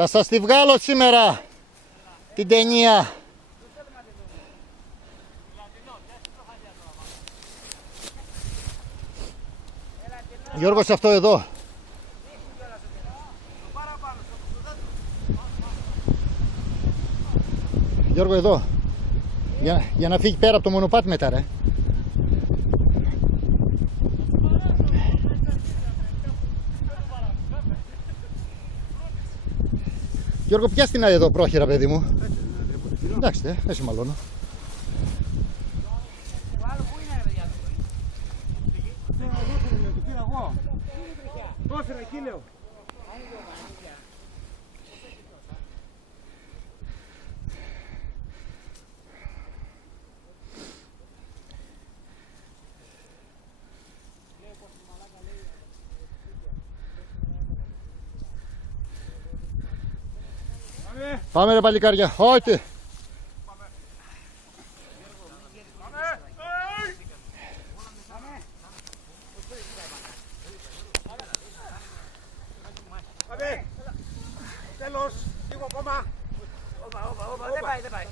Θα σας τη βγάλω σήμερα την ταινία. Γιώργο, σε αυτό εδώ. Γιώργο, εδώ. Για να φύγει πέρα από το μονοπάτι μετά, ρε. Γιώργο, πιάσ' την εδώ πρόχειρα, παιδί μου. Εντάξει, δεν σε μαλώνω. Πάμε ρε παλικάρια, όχι.